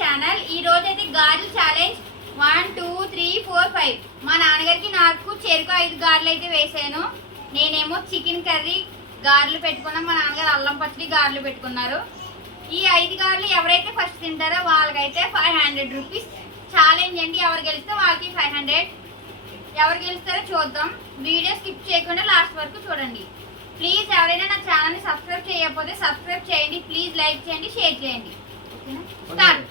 ఛానల్. ఈ రోజు అయితే గారెలు ఛాలెంజ్ 1 2 3 4 5. మా నాన్నగారికి నాకు చెరుకు 5 గారెలు అయితే వేసాను. నేనేమో చికెన్ కర్రీ గారెలు పెట్టుకున్నాను. మా నాన్నగారు అల్లం పచ్చడి గారెలు పెట్టుకున్నారు. ఈ 5 గారెలు ఎవరైతే ఫస్ట్ తింటారో వాళ్ళకైతే 500 రూపీస్ ఛాలెంజ్ అండి. ఎవరు గెలిస్తే వాళ్ళకి 500. ఎవరు గెలుస్తారో చూద్దాం. వీడియో స్కిప్ చేయకుండా లాస్ట్ వరకు చూడండి. ప్లీజ్ ఎవరైనా నా ఛానల్ని సబ్స్క్రైబ్ చేయకపోతే సబ్స్క్రైబ్ చేయండి. ప్లీజ్ లైక్ చేయండి, షేర్ చేయండి. ఓకేనా? స్టార్ట్.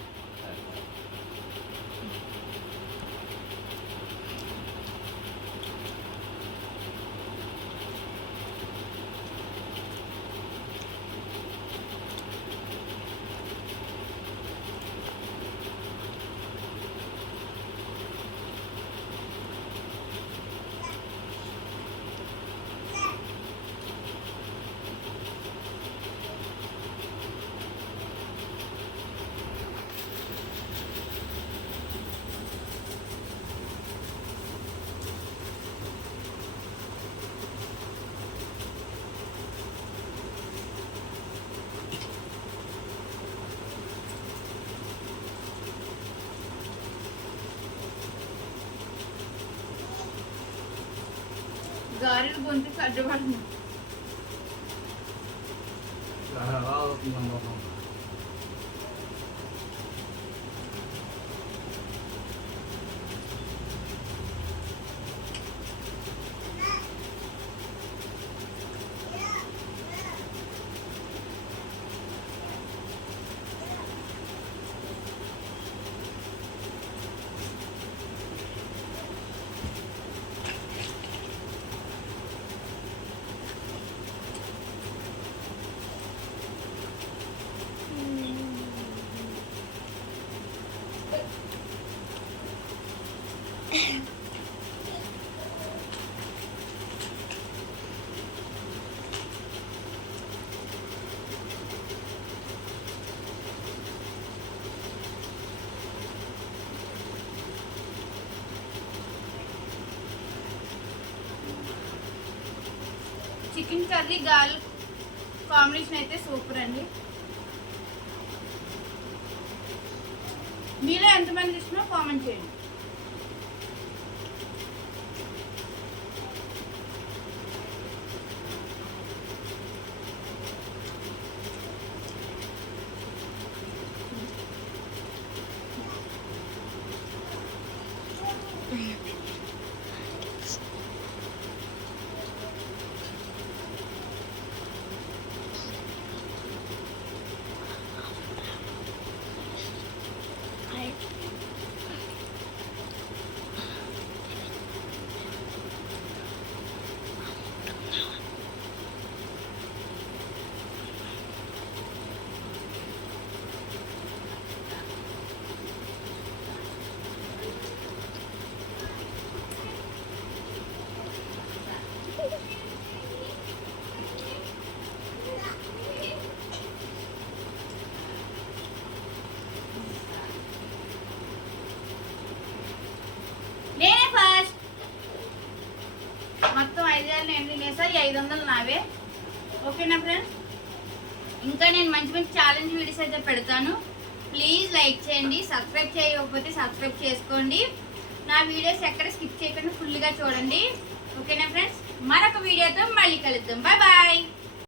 గారెలు గొంతుకి అడ్డుపడుతుంది. చికెన్ కర్రీ గాల్ కాంబినేషన్ అయితే సూపర్ అండి. మీలో ఎంతమంది ఇష్టమో కామెంట్ చేయండి. నేనే ఫస్ట్. మొత్తం 5 గారెలు నేను తినేసా. 500 నావే. ఓకేనా ఫ్రెండ్స్? ఇంకా నేను మంచి మంచి ఛాలెంజ్ వీడియోస్ అయితే పెడతాను. ప్లీజ్ లైక్ చేయండి. సబ్స్క్రైబ్ చేయకపోతే సబ్స్క్రైబ్ చేసుకోండి. నా వీడియోస్ ఎక్కడ స్కిప్ చేయకుండా ఫుల్గా చూడండి. ఓకేనా ఫ్రెండ్స్? మరొక వీడియోతో మళ్ళీ కలుద్దాం. Bye bye.